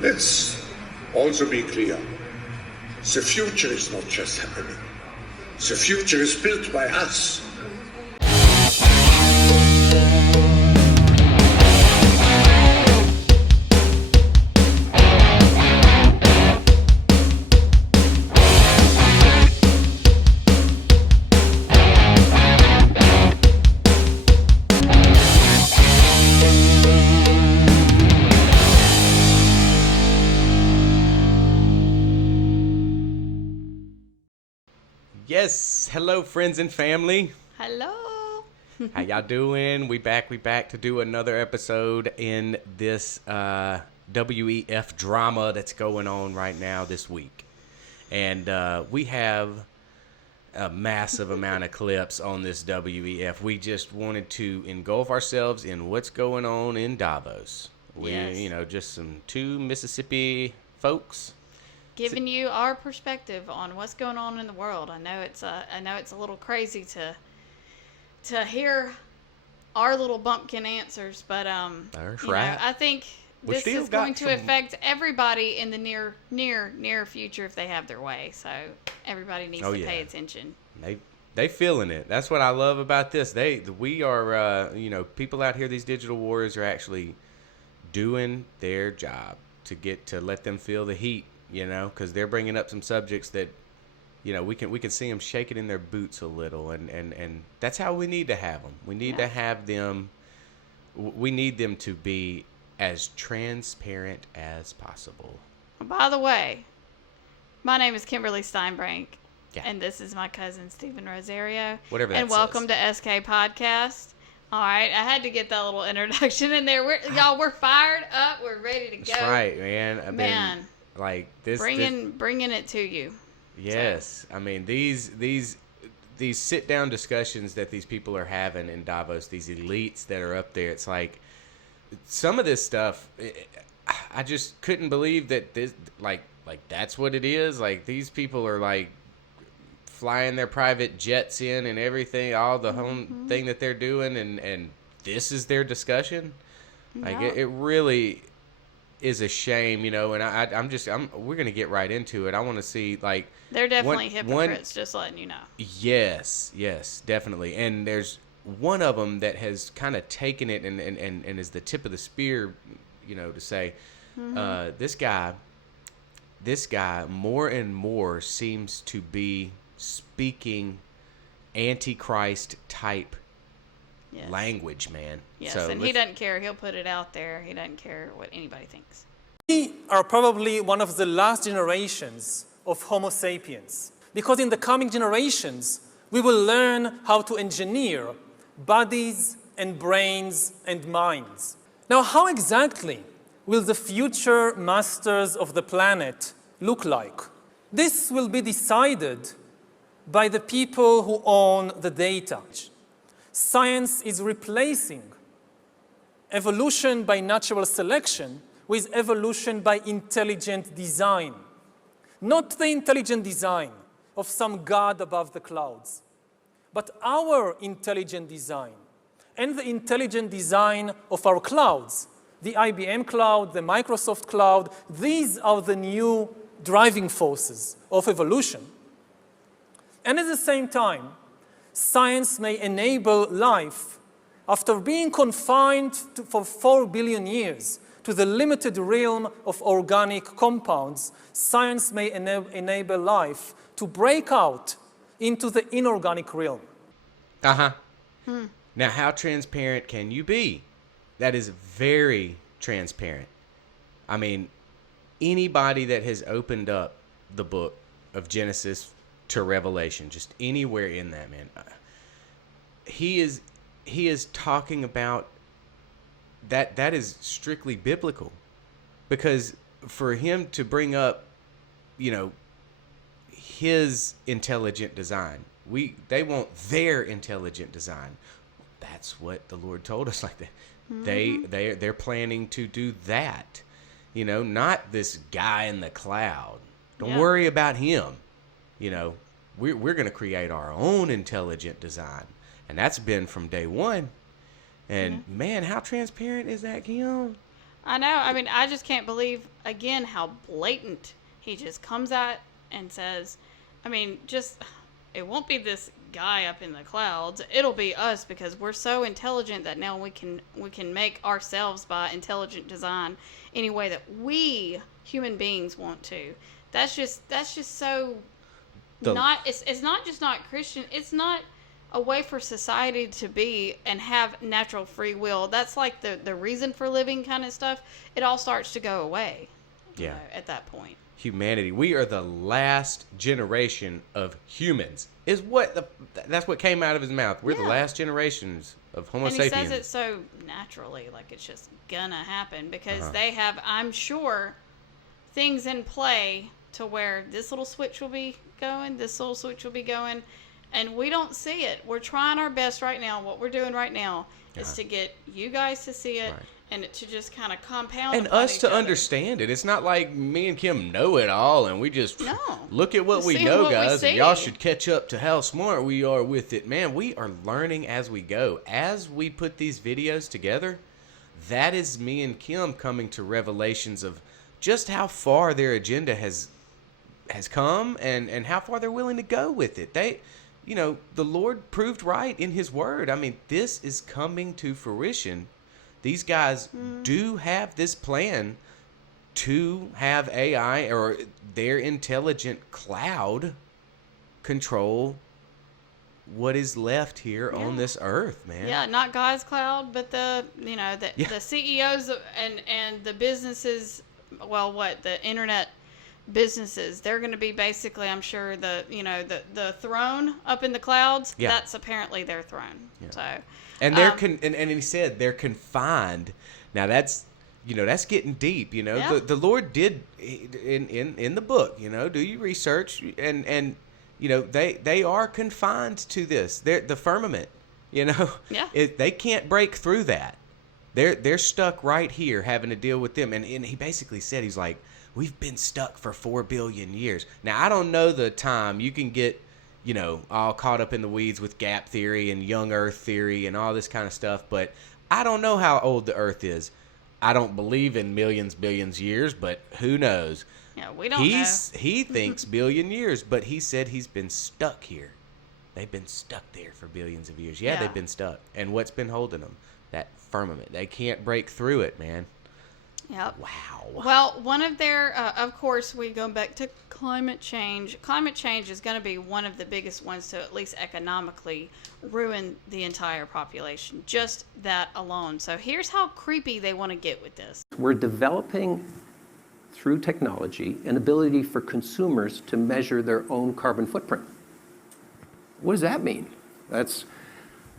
Let's also be clear. The future is not just happening. The future is built by us. Yes, hello friends and family. Hello. How y'all doing? We back to do another episode in this WEF drama that's going on right now this week. And we have a massive amount of clips on this WEF. We just wanted to engulf ourselves in what's going on in Davos. Yes. Just some two Mississippi folks. Giving you our perspective on what's going on in the world. I know it's a little crazy to hear our little bumpkin answers, but I think this is going to affect everybody in the near future if they have their way. So everybody needs to pay attention. They feeling it. That's what I love about this. We are people out here. These digital warriors are actually doing their job to let them feel the heat. Because they're bringing up some subjects that, we can see them shaking in their boots a little, and that's how we need to have them. We need to have them. We need them to be as transparent as possible. By the way, my name is Kimberly Steinbrink, and this is my cousin Stephen Rosario. Whatever that And welcome to SK Podcast. All right, I had to get that little introduction in there. We're fired up. We're ready to go. That's right, man. Like bringing it to you. Yes, so. I mean these sit down discussions that these people are having in Davos, these elites that are up there. It's like some of this stuff. I just couldn't believe that this like that's what it is. Like these people are like flying their private jets in and everything, all the home thing that they're doing, and this is their discussion. Like it really is a shame, and we're gonna get right into it. I want to see they're definitely hypocrites, just letting you know. Yes, definitely. And there's one of them that has kind of taken it and is the tip of the spear, to say, this guy more and more seems to be speaking Antichrist type language, man. Yes, and he doesn't care. He'll put it out there. He doesn't care what anybody thinks. We are probably one of the last generations of Homo sapiens, because in the coming generations, we will learn how to engineer bodies and brains and minds. Now, how exactly will the future masters of the planet look like? This will be decided by the people who own the data. Science is replacing evolution by natural selection with evolution by intelligent design. Not the intelligent design of some god above the clouds, but our intelligent design and the intelligent design of our clouds. The IBM cloud, the Microsoft cloud, these are the new driving forces of evolution. And at the same time, science may enable life, after being confined for 4 billion years to the limited realm of organic compounds, science may enable life to break out into the inorganic realm. Now, how transparent can you be? That is very transparent. I mean, anybody that has opened up the book of Genesis to Revelation, just anywhere in that, man, he is talking about that is strictly biblical, because for him to bring up his intelligent design, they want their intelligent design. That's what the Lord told us. Like that, they're planning to do that, not this guy in the cloud. Don't worry about him. We're going to create our own intelligent design. And that's been from day one. And man, how transparent is that, Kim? I know. I mean, I just can't believe, again, how blatant he just comes out and says, I mean, just, it won't be this guy up in the clouds. It'll be us, because we're so intelligent that now we can make ourselves by intelligent design any way that we human beings want to. That's just so it's not just not Christian. It's not a way for society to be and have natural free will. That's like the reason for living kind of stuff. It all starts to go away. Yeah. You know, at that point. Humanity. We are the last generation of humans. That's what came out of his mouth. We're the last generations of Homo sapiens. And he says it so naturally, like it's just gonna happen, because they have, I'm sure, things in play to where this little switch will be going, this little switch will be going, and we don't see it. We're trying our best right now. What we're doing right now is to get you guys to see it. Right. And to just kind of compound and us to understand it. It's not like me and Kim know it all, and we just look at what we know, guys, and y'all should catch up to how smart we are with it. Man, we are learning as we go. As we put these videos together, that is me and Kim coming to revelations of just how far their agenda has come and how far they're willing to go with it. The Lord proved right in his word. I mean, this is coming to fruition. These guys do have this plan to have AI or their intelligent cloud control what is left here on this earth, man. Yeah, not God's cloud, but the CEOs and the businesses, the internet businesses, they're going to be basically, I'm sure, the throne up in the clouds. Yeah. That's apparently their throne. Yeah. So and they're and he said they're confined. Now that's getting deep. The Lord did in the book. Do your research and they are confined to this. They're the firmament. They can't break through that. They're stuck right here having to deal with them. And he basically said, he's like, we've been stuck for 4 billion years. Now I don't know the time. You can get all caught up in the weeds with gap theory and young earth theory and all this kind of stuff. But I don't know how old the earth is. I don't believe in millions, billions years, but who knows? Yeah, we don't know. He thinks billion years, but he said he's been stuck here. They've been stuck there for billions of years. Yeah, they've been stuck. And what's been holding them? That firmament. They can't break through it, man. Yep. Wow. Well, one of their, of course, we go back to climate change. Climate change is going to be one of the biggest ones to at least economically ruin the entire population. Just that alone. So here's how creepy they want to get with this. We're developing, through technology, an ability for consumers to measure their own carbon footprint. What does that mean? That's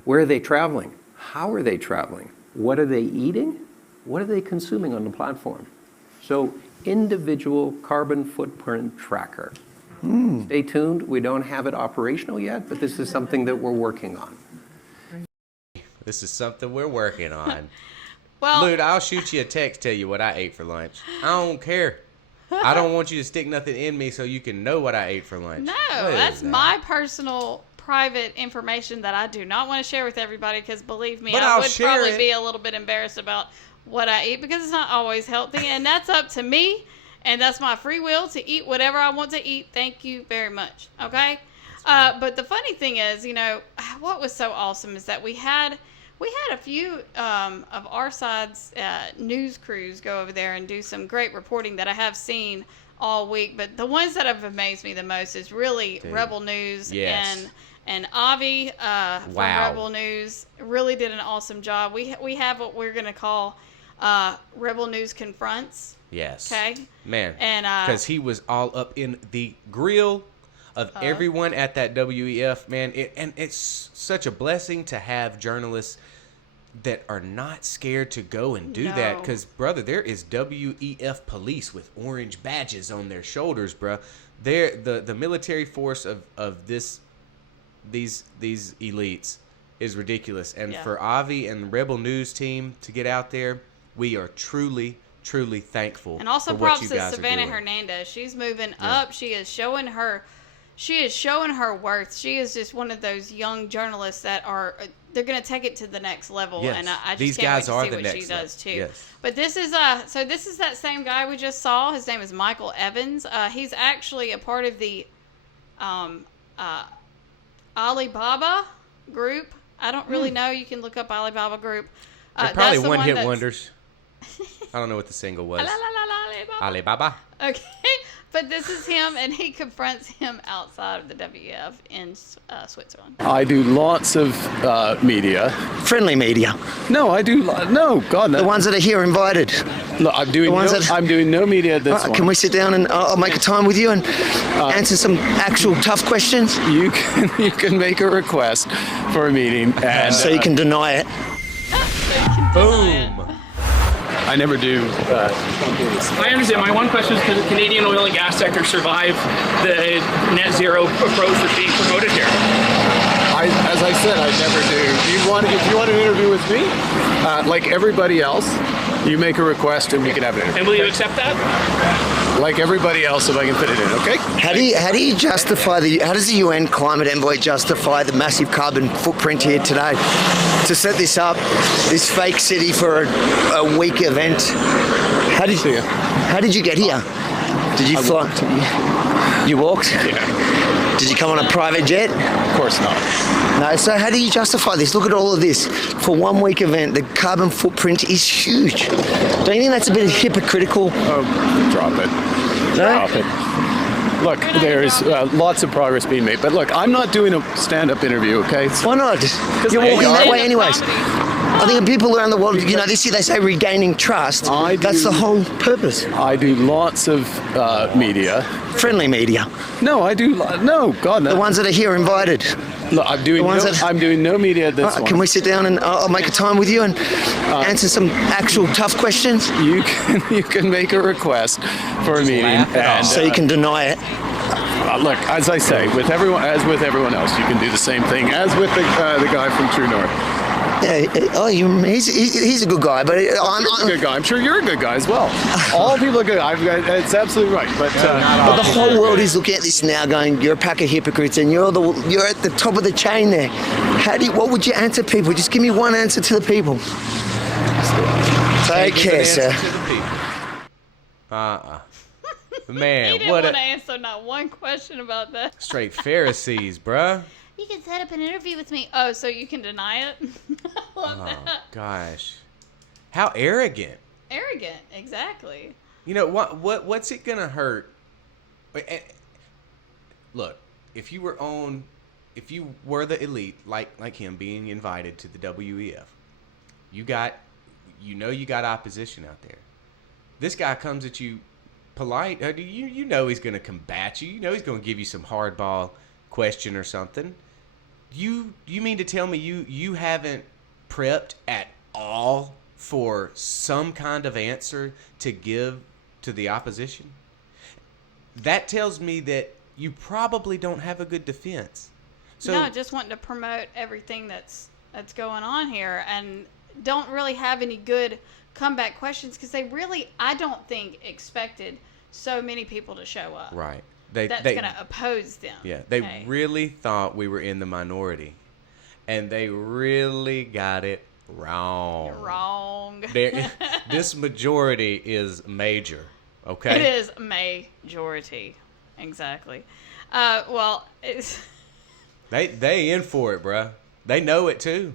where are they traveling? How are they traveling? What are they eating? What are they consuming on the platform? So, individual carbon footprint tracker. Stay tuned. We don't have it operational yet, but this is something that we're working on. This is something we're working on. Well, Dude, I'll shoot you a text, tell you what I ate for lunch. I don't care. I don't want you to stick nothing in me so you can know what I ate for lunch. No, that's my personal private information that I do not want to share with everybody, because believe me, I would probably be a little bit embarrassed about what I eat, because it's not always healthy, and that's up to me, and that's my free will to eat whatever I want to eat. Thank you very much. Okay? But the funny thing is, what was so awesome is that we had a few of our side's news crews go over there and do some great reporting that I have seen all week. But the ones that have amazed me the most is really Rebel News. Yes. And Avi from Rebel News really did an awesome job. We have what we're going to call Rebel News Confronts. Yes. Okay. Man. And because he was all up in the grill of everyone at that WEF, man. And it's such a blessing to have journalists that are not scared to go and do that. Because, brother, there is WEF police with orange badges on their shoulders, bro. They're the military force of these elites is ridiculous. And for Avi and the Rebel News team to get out there, we are truly thankful. And also for what props you to guys Savannah are doing. Hernandez. She's moving up. She is showing her worth. She is just one of those young journalists that are they're gonna take it to the next level, Yes. and I just These can't guys wait are to see the what next she level. does too. Yes. But this is this is that same guy we just saw. His name is Michael Evans. He's actually a part of the Alibaba group. I don't really know. You can look up Alibaba group. They're probably that's the one-hit that's- wonders. I don't know what the single was. La, la, la, la, Alibaba. Alibaba. Okay, but this is him, and he confronts him outside of the WEF in Switzerland. I do lots of media. Friendly media. No, I do. No, God, no. The ones that are here invited. Look, I'm doing the ones that- I'm doing no media at this one. Can we sit down and I'll make a time with you and answer some actual tough questions? You can make a request for a meeting, and So you can deny it. Boom. I never do. I understand. My one question is, can the Canadian oil and gas sector survive the net zero approach that's being promoted here? As I said, I never do. If you want an interview with me, like everybody else, you make a request and we can have an interview. And will you accept that? Like everybody else, if I can fit it in, okay? How do you justify how does the UN climate envoy justify the massive carbon footprint here today to set this up, this fake city for a week event? How did you get here? Did you fly? You walked? Yeah. Did you come on a private jet? Of course not. No, so how do you justify this? Look at all of this. For 1 week event, the carbon footprint is huge. Don't you think that's a bit hypocritical? Oh, drop it. No? Drop it. Look, there's lots of progress being made, but look, I'm not doing a stand-up interview, okay? Why not? You're walking that way anyways. I think people around the world, this year they say regaining trust. That's the whole purpose. I do lots of media. Friendly media. No, I do. No, God, no. The ones that are here invited. Look, I'm doing no media at this one. Can we sit down and I'll make a time with you and answer some actual tough questions? You can make a request for a meeting, and So you can deny it. look, as I say, with everyone else, you can do the same thing as with the guy from True North. Yeah, he's a good guy, but I'm a good guy. I'm sure you're a good guy as well. All people are good. It's absolutely right. But the whole world is looking at this now, going, "You're a pack of hypocrites, and you're at the top of the chain there." What would you answer people? Just give me one answer to the people. Take care, sir. Man, He didn't what want to a answer not one question about that. straight Pharisees, bruh. You can set up an interview with me. Oh, so you can deny it? I love Oh that. gosh, how arrogant. Arrogant, exactly. You know what's it gonna hurt? Look, if you were the elite, like him being invited to the WEF, you got opposition out there. This guy comes at you polite. You know he's gonna combat you. You know he's gonna give you some hardball question or something. You mean to tell me you haven't prepped at all for some kind of answer to give to the opposition? That tells me that you probably don't have a good defense. So No, just wanting to promote everything that's going on here, and don't really have any good comeback questions because they really, I don't think, expected so many people to show up. right. That's going to oppose them. Yeah, they Okay. really thought we were in the minority, and they really got it wrong. You're wrong. This majority is major, okay? It is majority. Exactly. Well, it's... They in for it, bruh. They know it too.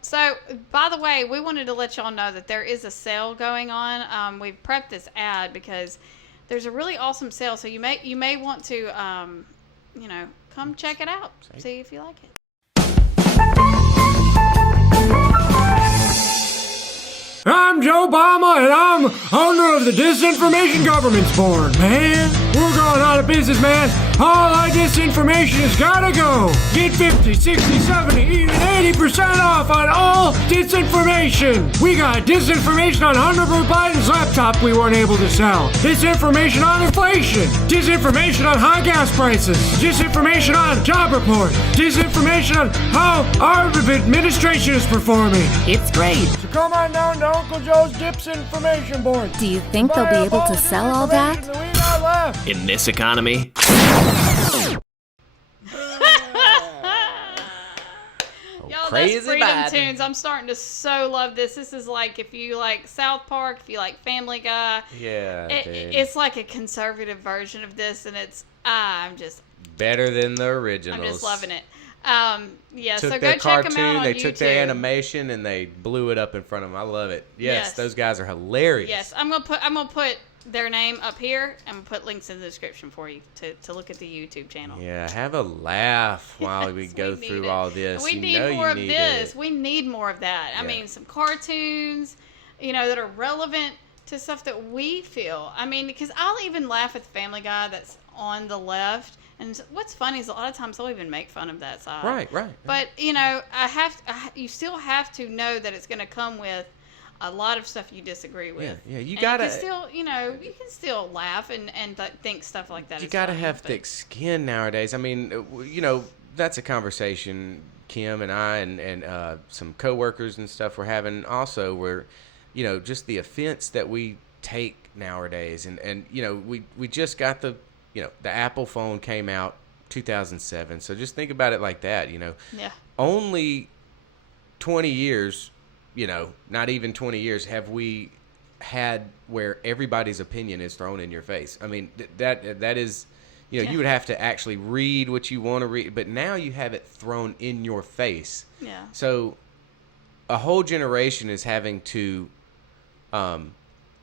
So, by the way, we wanted to let y'all know that there is a sale going on. We've prepped this ad because there's a really awesome sale. So you may want to, come check it out. See if you like it. I'm Joe Obama, and I'm owner of the Disinformation Government's Board, man. We're going out of business, man. All our disinformation has gotta go. Get 50, 60, 70, even 80% off on all disinformation. We got disinformation on Hunter Biden's laptop we weren't able to sell. Disinformation on inflation. Disinformation on high gas prices. Disinformation on job report. Disinformation on how our administration is performing. It's great. So come on down to Uncle Joe's Disinformation Board. Do you think they'll be able to sell all that? In this economy. crazy that's Freedom bad. Tunes. I'm starting to so love this. This is like if you like South Park, if you like Family Guy. Yeah, dude. It's like a conservative version of this, and I'm just better than the originals. I'm just loving it. Yeah, Took so their go check cartoon, them out on they YouTube. took their animation, and they blew it up in front of them. I love it. Yes, those guys are hilarious. Yes, I'm gonna put their name up here. I'm gonna put links in the description for you to look at the YouTube channel. Yeah, have a laugh while we go through all this. We need more of this. We need more of that. I mean, some cartoons, that are relevant to stuff that we feel. I mean, because I'll even laugh at the Family Guy that's on the left. And what's funny is a lot of times they'll even make fun of that side. Right. But you still have to know that it's going to come with a lot of stuff you disagree with. Yeah. You and gotta you can still, you can still laugh and think stuff like that. You gotta have thick skin nowadays. I mean, that's a conversation Kim and I and some coworkers and stuff we're having also, where, just the offense that we take nowadays, and we just got the Apple phone came out 2007. So just think about it like that, Yeah. Only 20 years, not even 20 years have we had where everybody's opinion is thrown in your face. I mean, that is, you would have to actually read what you want to read, but now you have it thrown in your face. Yeah. So a whole generation is having to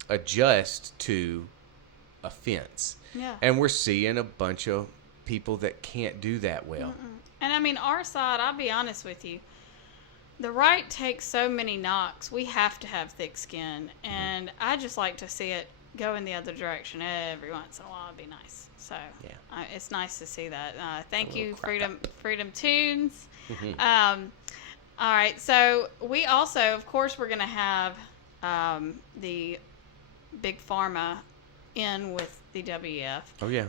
adjust to offense. Yeah. And we're seeing a bunch of people that can't do that well. And I mean, our side, I'll be honest with you, the right takes so many knocks. We have to have thick skin. And I just like to see it go in the other direction every once in a while. It'd be nice. So it's nice to see that. Thank you, Freedom Tunes. All right. So we also, of course, we're going to have the Big Pharma in with the WEF. Oh, yeah.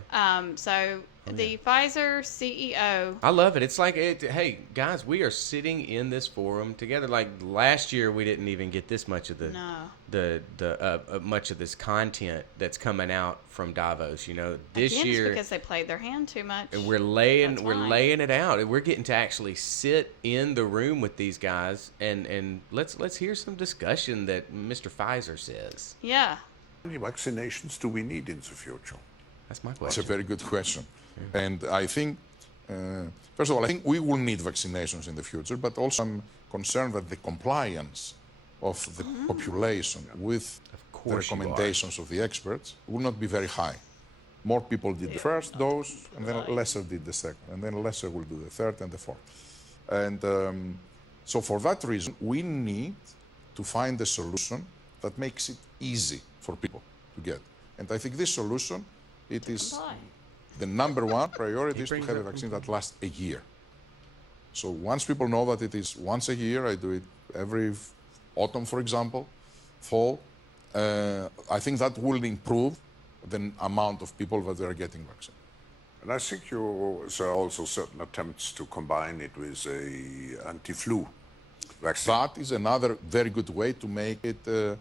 The Pfizer CEO. I love it. It's like, hey, guys, we are sitting in this forum together. Like last year, we didn't even get this much of much of this content that's coming out from Davos. This year, because they played their hand too much. And we're laying it out, and we're getting to actually sit in the room with these guys, and let's hear some discussion that Mr. Pfizer says. Yeah. How many vaccinations do we need in the future? That's my question. That's a very good question. And I think, first of all, I think we will need vaccinations in the future, but also I'm concerned that the compliance of the population with the recommendations of the experts will not be very high. More people did the first dose, and then lesser did the second, and then lesser will do the third and the fourth. And so for that reason, we need to find a solution that makes it easy for people to get. And I think this solution, it is the number one priority is to have a vaccine that lasts a year. So once people know that it is once a year, I do it every autumn, for example, fall, I think that will improve the amount of people that are getting vaccinated. And I think there are also certain attempts to combine it with a anti-flu vaccine. That is another very good way to make it, to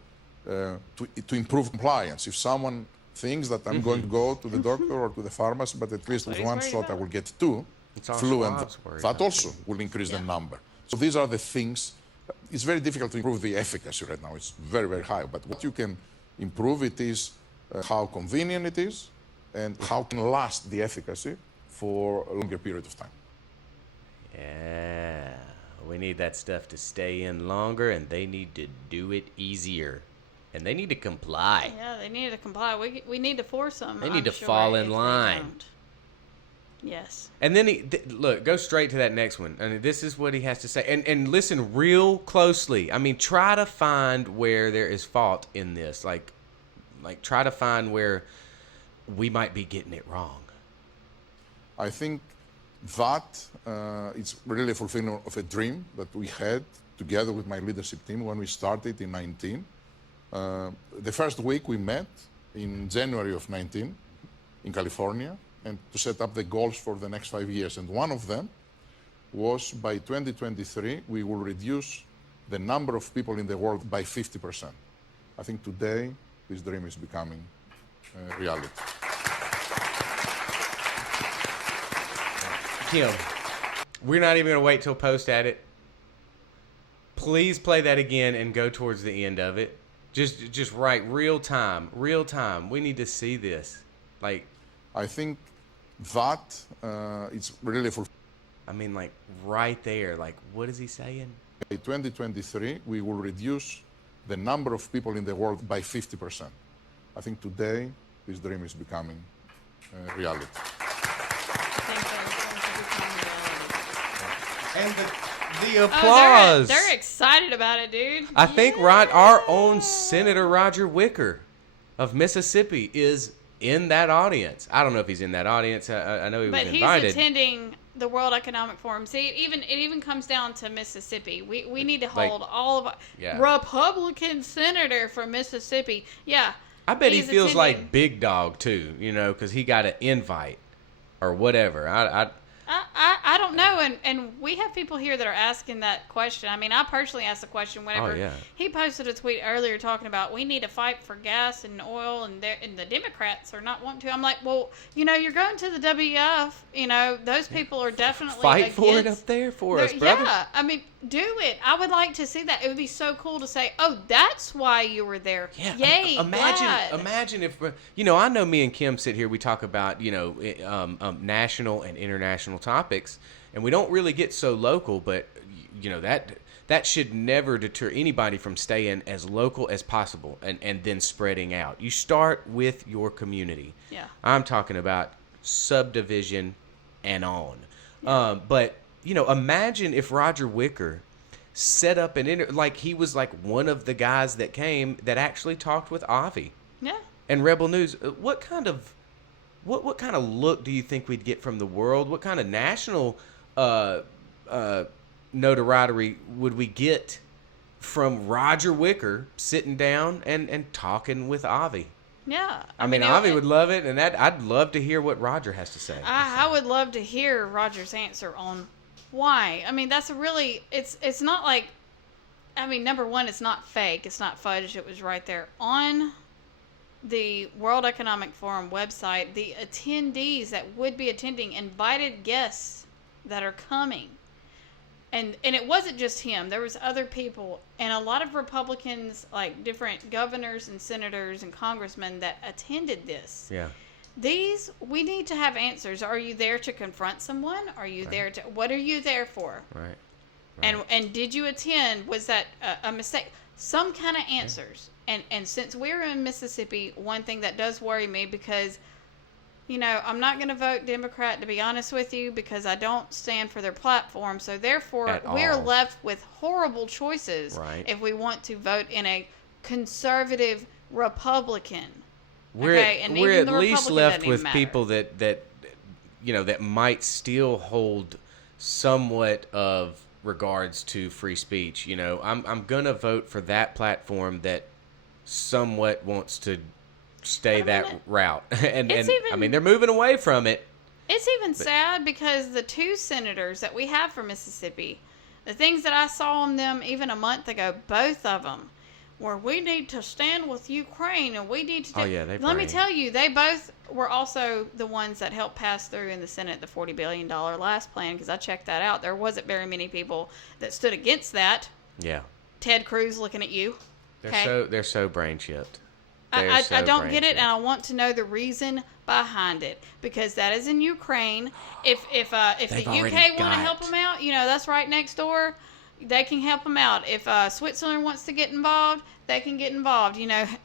improve compliance. If someone thinks that I'm going to go to the doctor or to the pharmacy, but at least with one shot I will get two, flu, and that also will increase the number. So these are the things. It's very difficult to improve the efficacy right now. It's very, very high. But what you can improve it is how convenient it is and how can last the efficacy for a longer period of time. Yeah, we need that stuff to stay in longer, and they need to do it easier. And they need to comply. Yeah, they need to comply. We need to force them. They need to fall in line. Yes. And then look, go straight to that next one. I mean, this is what he has to say. And listen real closely. I mean, try to find where there is fault in this. Like try to find where we might be getting it wrong. I think that it's really a fulfillment of a dream that we had together with my leadership team when we started in 19. The first week we met in January of 19 in California and to set up the goals for the next 5 years. And one of them was by 2023, we will reduce the number of people in the world by 50%. I think today this dream is becoming reality. Kim, we're not even going to wait till post-edit. Please play that again and go towards the end of it. Just write real time. We need to see this. Like, I think that it's really for. I mean, like right there. Like, what is he saying? By 2023, we will reduce the number of people in the world by 50%. I think today this dream is becoming reality. And the applause. They're excited about it, dude. I think our own Senator Roger Wicker of Mississippi is in that audience. I don't know if he's in that audience. I know he was invited. But he's attending the World Economic Forum. See, it even comes down to Mississippi. We need to hold all of Republican senator from Mississippi. Yeah. I bet he feels like big dog too, because he got an invite or whatever. I don't know, and we have people here that are asking that question. I mean, I personally asked the question whenever he posted a tweet earlier talking about we need to fight for gas and oil, and the Democrats are not wanting to. I'm like, well, you're going to the WEF. Those people are definitely fight for it up there for us, brother. Yeah, I mean, do it. I would like to see that. It would be so cool to say, oh, that's why you were there. Yeah, yay! Imagine if I know me and Kim sit here. We talk about national and international topics, and we don't really get so local, but that should never deter anybody from staying as local as possible and then spreading out. You start with your community. Yeah. I'm talking about subdivision and on. Yeah. But imagine if Roger Wicker set up like he was like one of the guys that came that actually talked with Avi. Yeah. And Rebel News. What kind of look do you think we'd get from the world? What kind of national notoriety would we get from Roger Wicker sitting down and talking with Avi? Yeah. I mean, Avi would love it, and I'd love to hear what Roger has to say. I would love to hear Roger's answer on why. I mean, that's it's not like, I mean, number one, it's not fake. It's not fudged. It was right there on the World Economic Forum website. The attendees that would be attending, invited guests that are coming. And it wasn't just him. There was other people, and a lot of Republicans, like different governors and senators and congressmen that attended this. Yeah. We need to have answers. Are you there to confront someone? Are you there to, what are you there for? Right. And did you attend? Was that a mistake? Some kind of answers. Yeah. And since we're in Mississippi, one thing that does worry me, because I'm not going to vote Democrat, to be honest with you, because I don't stand for their platform. So therefore, we're left with horrible choices if we want to vote in a conservative Republican. We're at least left with people that might still hold somewhat of regards to free speech. I'm going to vote for that platform that somewhat wants to stay that route. and I mean, they're moving away from it. It's even sad because the two senators that we have from Mississippi, the things that I saw on them even a month ago, both of them, where we need to stand with Ukraine and we need to. Let me tell you, they both were also the ones that helped pass through in the Senate the $40 billion last plan, because I checked that out. There wasn't very many people that stood against that. Yeah. Ted Cruz looking at you. They're so brain chipped. I don't get it, and I want to know the reason behind it, because that is in Ukraine. If the UK want to help them out, that's right next door. They can help them out. If Switzerland wants to get involved, they can get involved.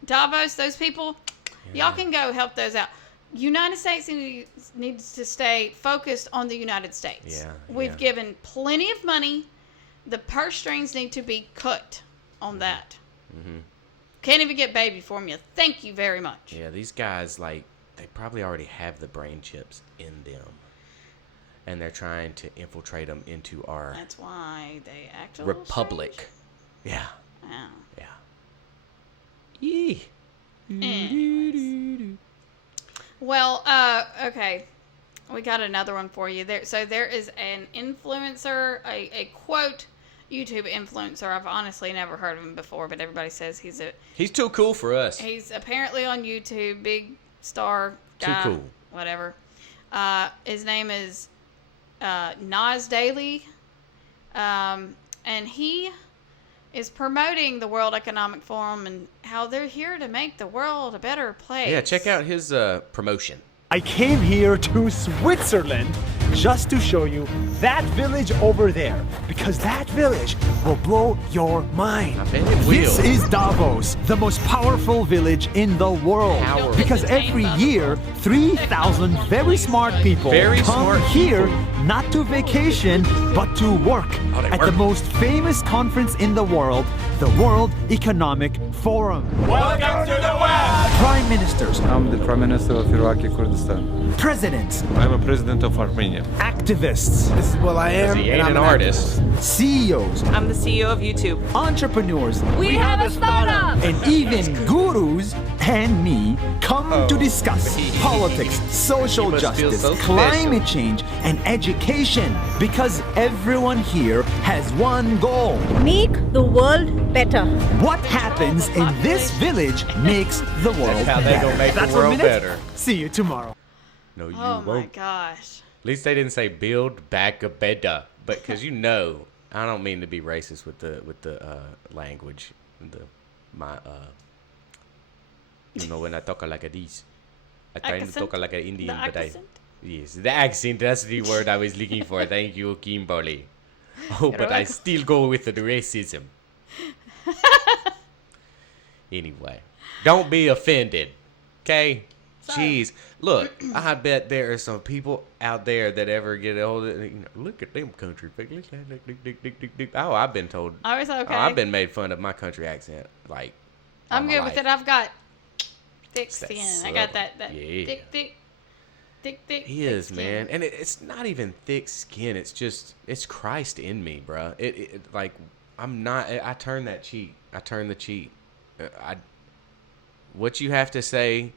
Davos, those people, y'all can go help those out. United States needs to stay focused on the United States. We've given plenty of money. The purse strings need to be cut on that. Mm-hmm. Can't even get baby formula. Thank you very much. Yeah, these guys, they probably already have the brain chips in them. And they're trying to infiltrate them into our... That's why they act a little republic. strange. Yeah. Yeah. Yee. Anyways. Well, okay. We got another one for you. There is an influencer, a quote... YouTube influencer. I've honestly never heard of him before, but everybody says he's too cool for us. He's apparently on YouTube, big star guy, too cool, whatever. His name is Nas Daily, and he is promoting the World Economic Forum and how they're here to make the world a better place. Yeah, check out his promotion. I came here to Switzerland just to show you that village over there, because that village will blow your mind. I bet it will. This is Davos, the most powerful village in the world. Powerful. Because every year, 3,000 very smart people come here not to vacation, but to work at the most famous conference in the world, the World Economic Forum. Welcome to the West! Prime ministers. I'm the Prime Minister of Iraqi Kurdistan. Presidents. I'm a president of Armenia. Activists. This is what I am. He ain't an artist. CEOs. I'm the CEO of YouTube. Entrepreneurs. We have a startup! And even gurus and me come to discuss politics, social justice, climate change, and education. Because everyone here has one goal. Make the world better. What happens in this village makes the world That's how they gonna make the world better. See you tomorrow. No, you Oh won't. my gosh. At least they didn't say build back a better, but because I don't mean to be racist with the language, when I talk like this, I try to talk like an Indian, yes, the accent. That's the word I was looking for. Thank you, Kimberly. Oh, but I still go with the racism. Anyway, don't be offended, okay? Jeez, look, I bet there are some people out there that ever get older. Look at them country people. Oh, I've been told. I was okay. Oh, I've been made fun of my country accent. Like, I'm good with it. I've got thick It's that skin. I got that yeah. thick. He is, man, and it's not even thick skin. It's just Christ in me, bro. It like I'm not. I turn that cheek. I turn the cheek. What you have to say.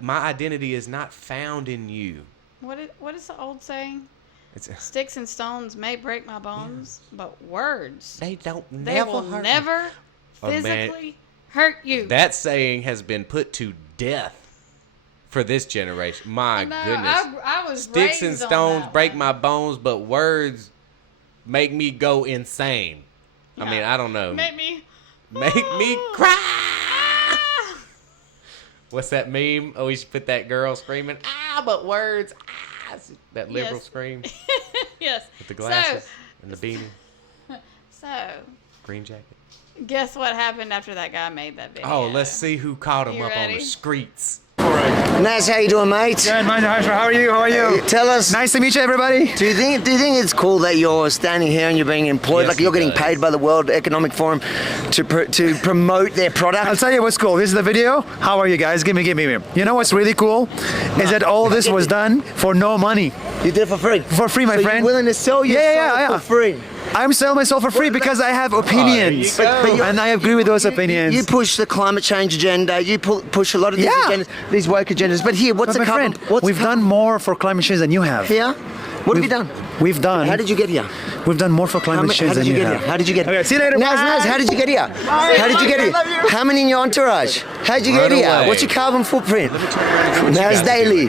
My identity is not found in you. What is the old saying? It's Sticks and stones may break my bones, but words they will hurt never me. physically hurt you. That saying has been put to death for this generation. My goodness. I was Sticks and raised on stones that break one. my bones, but words make me go insane. I mean, I don't know. Make me cry. What's that meme? Oh, we should put that girl screaming, but words, that liberal scream. Yes. With the glasses and the beanie. So. Green jacket. Guess what happened after that guy made that video? Oh, let's see who caught him You up on ready? the streets. Naz, how you doing, mate? Good, mate. How are you? How are you? Tell us. Nice to meet you, everybody. Do you think it's cool that you're standing here and you're being employed, Yes, like you're he getting does. paid by the World Economic Forum to promote their product? I'll tell you what's cool. This is the video. How are you guys? Give me. You know what's really cool is that all this was done for no money. You did it for free. For free, my so friend. You're willing to sell yourself Yeah. for free. I'm selling myself for free because I have opinions, and I agree with those opinions. You push the climate change agenda. You push a lot of these agendas, these woke agendas. But here, what's But the my carbon? friend, we've done more for climate change than you have. Here? What have you done? We've done. How did you get here? We've done more for climate change than you have. How did you get here? Okay, see you later. Naz, how did you get here? How did you get here? How many in your entourage? How did you get here? away. What's your carbon footprint? Naz Daily.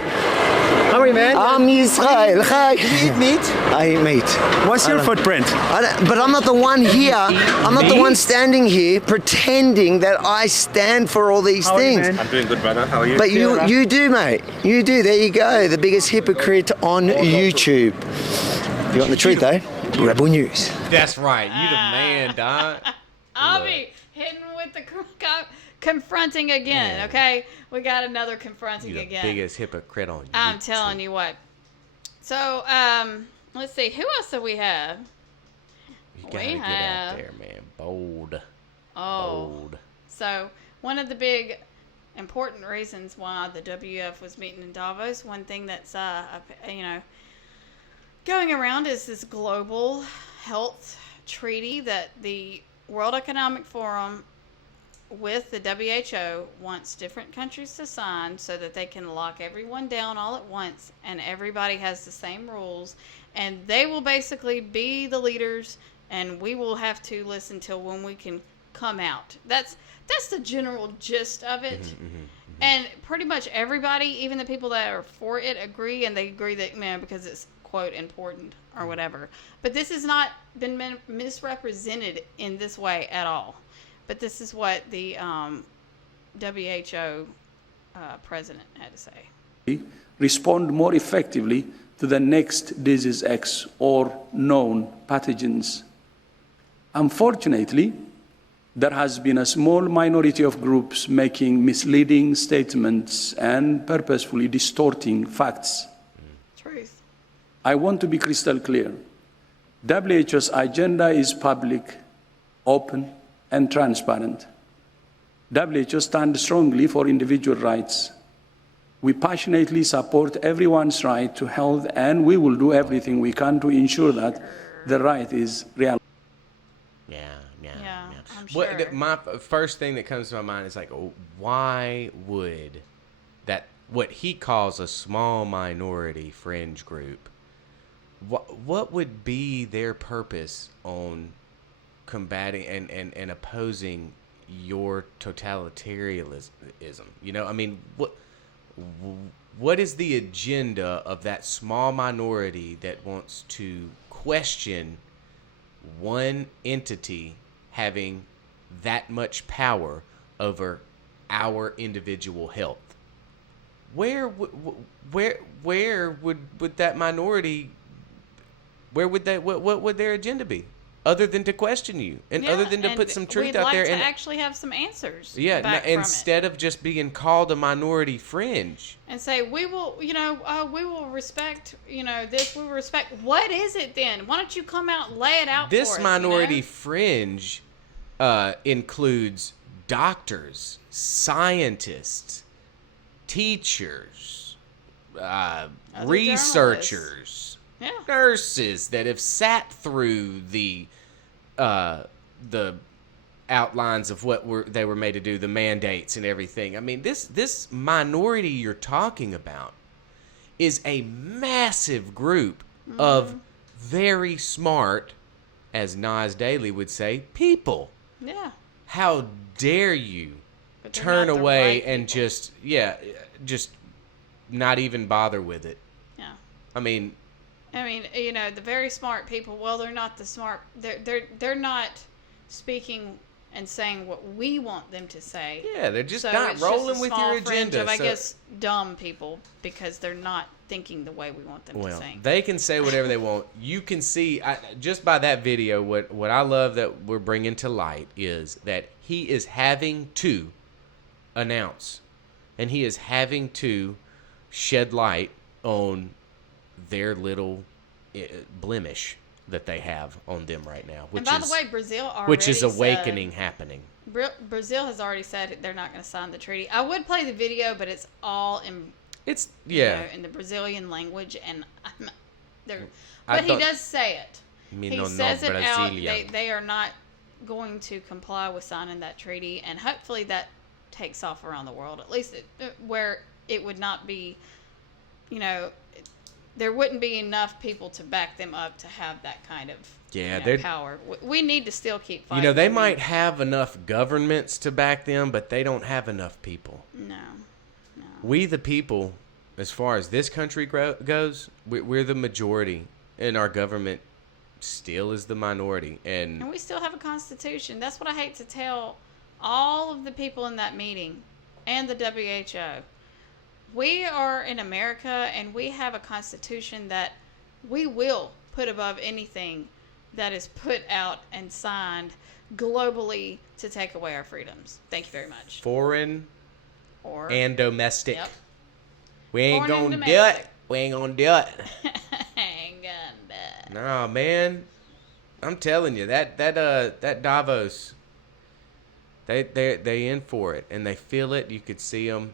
How are you, man? I'm Israel. Hi. You eat meat? I eat meat. What's your footprint? But I'm not the one here. I'm not the one standing here pretending that I stand for all these things. I'm doing good, brother. How are you? But you do, mate. You do. There you go. The biggest hypocrite on YouTube. You want the truth, eh? Rebel News. That's right. You the man, Don. I'll be hitting with the confronting again, Man. Okay? We got another confronting You the again. biggest hypocrite on YouTube. I'm telling you what. So, let's see. Who else do we have? You gotta get out there, man. Bold. Bold. So, one of the big important reasons why the WEF was meeting in Davos, one thing that's, going around is this global health treaty that the World Economic Forum with the WHO wants different countries to sign so that they can lock everyone down all at once and everybody has the same rules and they will basically be the leaders and we will have to listen till when we can come out. That's the general gist of it. And pretty much everybody, even the people that are for it, agree, and they agree that, because it's quote important or whatever. But this has not been misrepresented in this way at all. But this is what the WHO president had to say. Respond more effectively to the next disease X or known pathogens. Unfortunately, there has been a small minority of groups making misleading statements and purposefully distorting facts. Truth. I want to be crystal clear. WHO's agenda is public, open, and transparent. WHO stands strongly for individual rights. We passionately support everyone's right to health, and we will do everything we can to ensure that the right is real. Sure. My first thing that comes to my mind is like, why would that, what he calls a small minority fringe group, what would be their purpose on combating and opposing your totalitarianism? You know, I mean, what is the agenda of that small minority that wants to question one entity having that much power over our individual health? Where would that minority, what would their agenda be, other than to question you and other than to put some truth out there? We'd like and to actually have some answers. Instead of just being called a minority fringe, and say we will, we will respect, this. We will respect. What is it then? Why don't you come out and lay it out for us? This minority fringe includes doctors, scientists, teachers, researchers, nurses that have sat through the outlines of what they were made to do, the mandates and everything. I mean, this minority you're talking about is a massive group of very smart, as Nas Daily would say, people. Yeah. How dare you turn away and just not even bother with it? Yeah. I mean, the very smart people, well, they're not the smart. They're not speaking and saying what we want them to say. Yeah, they're just not rolling with your agenda. I guess dumb people, because they're not thinking the way we want them to think. They can say whatever they want. You can see just by that video, what I love that we're bringing to light is that he is having to announce, and he is having to shed light on their little blemish that they have on them right now. And by the way, Brazil already which is awakening happening. Brazil has already said they're not going to sign the treaty. I would play the video, but it's all in in the Brazilian language, and but he does say it. He says it out. They are not going to comply with signing that treaty, and hopefully that takes off around the world, at least where it would not be, there wouldn't be enough people to back them up to have that kind of power. We need to still keep fighting. They might have enough governments to back them, but they don't have enough people. No. We the people, as far as this country goes, we're the majority, and our government still is the minority. And we still have a constitution. That's what I hate to tell all of the people in that meeting and the WHO. We are in America, and we have a constitution that we will put above anything that is put out and signed globally to take away our freedoms. Thank you very much. Foreign and domestic. Yep. We ain't gonna do it. We ain't gonna do it. Ain't gonna do it. No, man. I'm telling you, that Davos, they in for it, and they feel it. You could see them.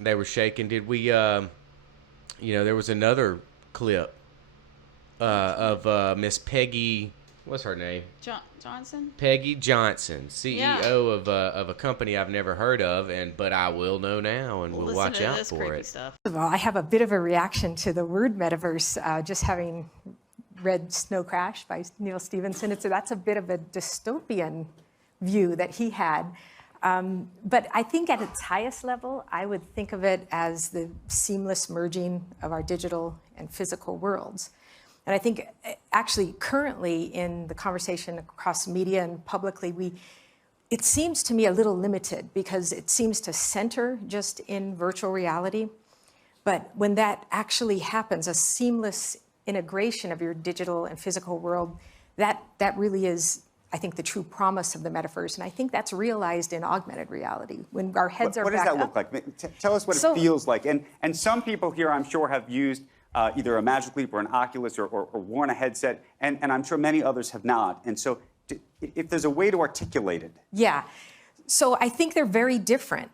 They were shaking. Did we, there was another clip of Miss Peggy, what's her name? Johnson? Peggy Johnson, CEO of a company I've never heard of, but I will know now, and we'll watch out for it. First of all, I have a bit of a reaction to the word metaverse, just having read Snow Crash by Neil Stephenson. That's a bit of a dystopian view that he had. But I think at its highest level, I would think of it as the seamless merging of our digital and physical worlds. And I think actually currently in the conversation across media and publicly, it seems to me a little limited because it seems to center just in virtual reality. But when that actually happens, a seamless integration of your digital and physical world, that really is, I think, the true promise of the metaverse. And I think that's realized in augmented reality when our heads are back up. What does that look like? Tell us what it feels like. And some people here, I'm sure, have used either a Magic Leap or an Oculus or worn a headset, and I'm sure many others have not. And so if there's a way to articulate it. Yeah. So I think they're very different.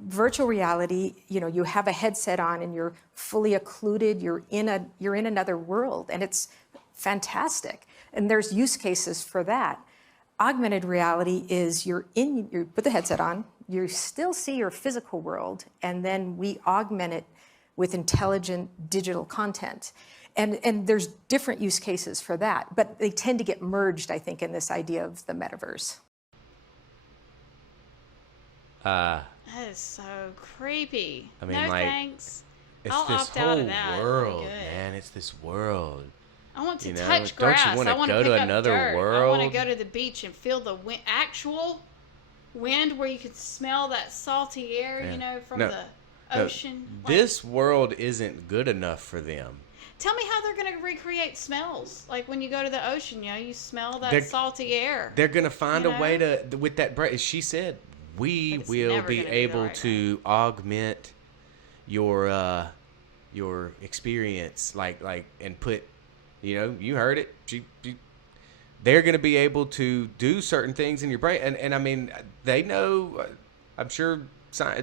Virtual reality, you have a headset on and you're fully occluded, you're in another world, and it's fantastic. And there's use cases for that. Augmented reality is you put the headset on, you still see your physical world, and then we augment it with intelligent digital content. And there's different use cases for that, but they tend to get merged, I think, in this idea of the metaverse. That is so creepy. I mean, no like, thanks. It's I'll this opt out of that. whole world, man. It's this world. I want to You know, touch don't you grass. wanna I want go to to pick another up dirt. world? I want to go to the beach and feel the actual wind where you can smell that salty air, from the ocean. This world isn't good enough for them. Tell me how they're going to recreate smells. Like when you go to the ocean, you smell that salty air. They're going to find a way to, with that, as she said, we will be able to augment your experience, and put, you heard it. They're going to be able to do certain things in your brain. And I mean, they know, I'm sure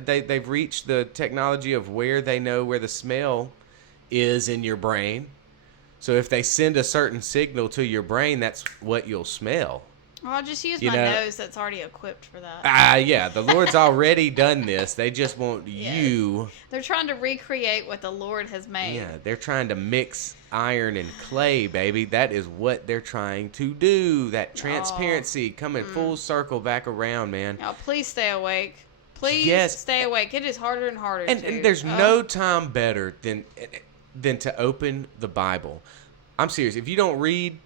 they've reached the technology of where they know where the smell is in your brain. So if they send a certain signal to your brain, that's what you'll smell. Well, I'll just use my nose that's already equipped for that. Yeah, the Lord's already done this. They just want you. They're trying to recreate what the Lord has made. Yeah, they're trying to mix iron and clay, baby. That is what they're trying to do. That transparency coming full circle back around, man. Now, please stay awake. Please stay awake. It is harder and harder and there's no time better than to open the Bible. I'm serious. If you don't read,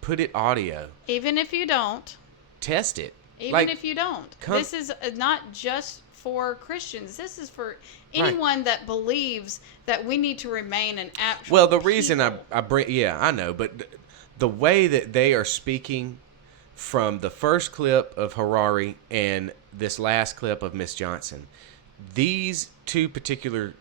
put it audio. Even if you don't. Test it. Even if you don't. This is not just for Christians. This is for anyone that believes that we need to remain an actual Well, the reason I bring... Yeah, I know. But the way that they are speaking from the first clip of Harari and this last clip of Miss Johnson, these two particular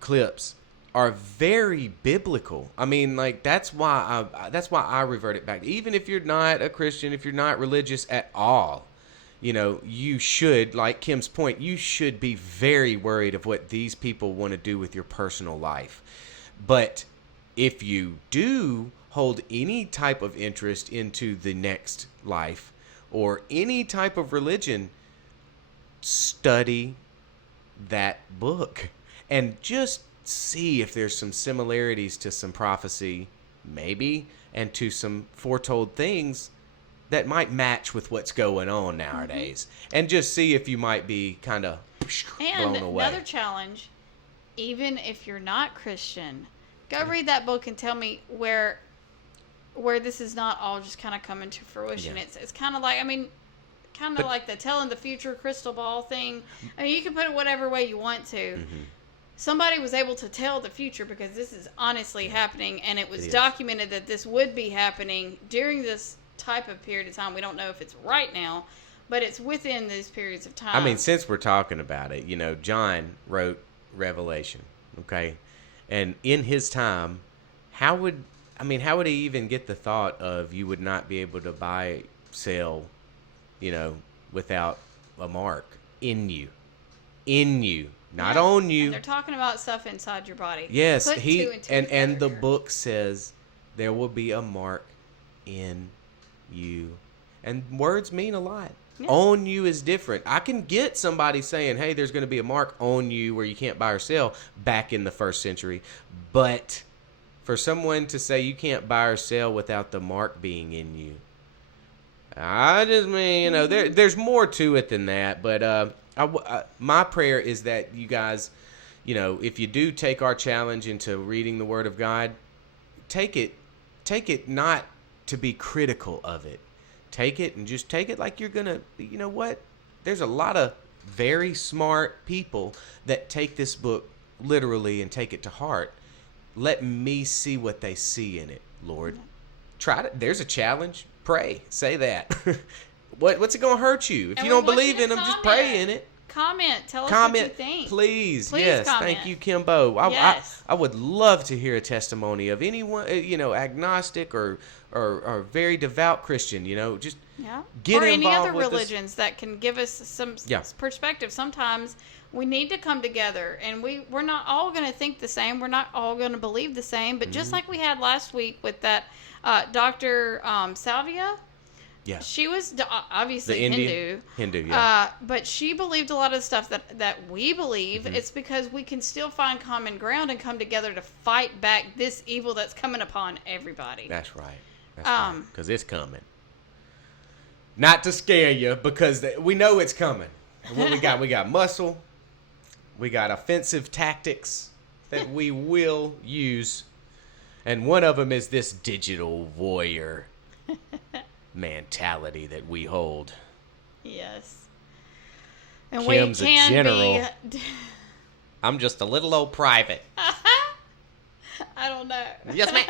clips are very biblical. I mean, that's why I revert it back. Even if you're not a Christian, if you're not religious at all, you should, like Kim's point, you should be very worried of what these people want to do with your personal life. But if you do hold any type of interest into the next life or any type of religion, study that book and just see if there's some similarities to some prophecy, maybe, and to some foretold things that might match with what's going on nowadays. And just see if you might be kind of blown away. And another challenge, even if you're not Christian, go read that book and tell me where this is not all just kind of coming to fruition. Yeah. It's kind of like, like the telling the future crystal ball thing. I mean, you can put it whatever way you want to. Mm-hmm. Somebody was able to tell the future because this is honestly happening, and it was documented that this would be happening during this type of period of time. We don't know if it's right now, but it's within these periods of time. I mean, since we're talking about it, John wrote Revelation, okay? And in his time, how would he even get the thought of you would not be able to buy, sell, without a mark in you? Not on you. And they're talking about stuff inside your body. Yes, and the book says there will be a mark in you. And words mean a lot. Yeah. On you is different. I can get somebody saying, hey, there's going to be a mark on you where you can't buy or sell back in the 1st century. But for someone to say you can't buy or sell without the mark being in you, I just mean, there's more to it than that. But my prayer is that you guys, if you do take our challenge into reading the Word of God, take it take it not to be critical of it. Take it and just take it like you're gonna, you know what? There's a lot of very smart people that take this book literally and take it to heart. Let me see what they see in it, Lord. Try to. There's a challenge. Pray. Say that. What's it gonna hurt you? If you don't believe in them, just pray in it. Comment. Tell us what you think. Please. Yes. Comment. Thank you, Kimbo. Yes. I would love to hear a testimony of anyone, agnostic or very devout Christian. Just get or involved any other with religions that can give us some perspective. Sometimes we need to come together, and we're not all going to think the same. We're not all going to believe the same. But just like we had last week with that Dr. Salvia. Yeah. She was obviously Hindu, yeah. But she believed a lot of stuff that we believe. Mm-hmm. It's because we can still find common ground and come together to fight back this evil that's coming upon everybody. That's right. Right. Because it's coming. Not to scare you, because we know it's coming. And what we got? We got muscle. We got offensive tactics that we will use. And one of them is this digital warrior mentality that we hold. Yes. And Kim's we can a general. be. I'm just a little old private. I don't know. Yes, ma'am.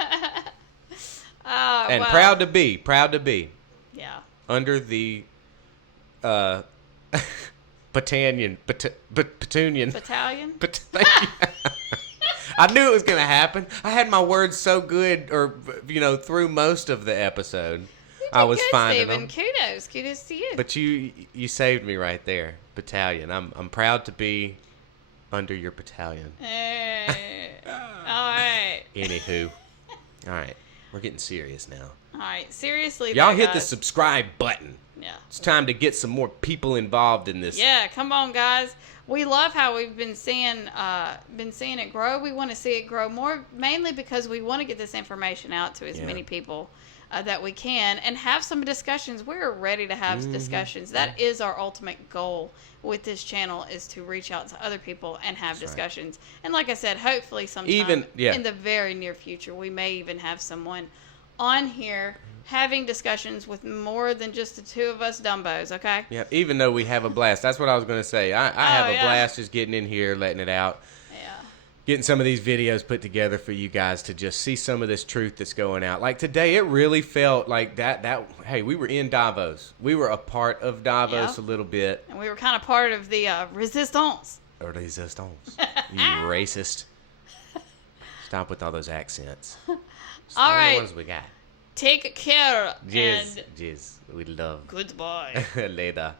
And proud to be. Yeah. Under the Battalion. Battalion? Thank you. I knew it was going to happen. I had my words so good, through most of the episode. I was finding them. Kudos to you. But you saved me right there. Battalion. I'm proud to be under your battalion. All right. Anywho. All right. We're getting serious now. All right. Seriously, y'all hit the subscribe button. Yeah. It's time to get some more people involved in this. Yeah, come on, guys. We love how we've been seeing it grow. We want to see it grow more, mainly because we want to get this information out to as many people that we can and have some discussions. We're ready to have discussions. That is our ultimate goal with this channel, is to reach out to other people and have discussions. Right. And like I said, hopefully sometime in the very near future, we may even have someone on here having discussions with more than just the two of us dumbos, okay? Yeah, even though we have a blast. That's what I was going to say. I have a blast just getting in here, letting it out. Yeah. Getting some of these videos put together for you guys to just see some of this truth that's going out. Like today, it really felt like hey, we were in Davos. We were a part of Davos a little bit. And we were kind of part of the resistance. Resistance. You racist. Stop with all those accents. All right. The ones we got. Take care. Yes, we love. Goodbye. Later.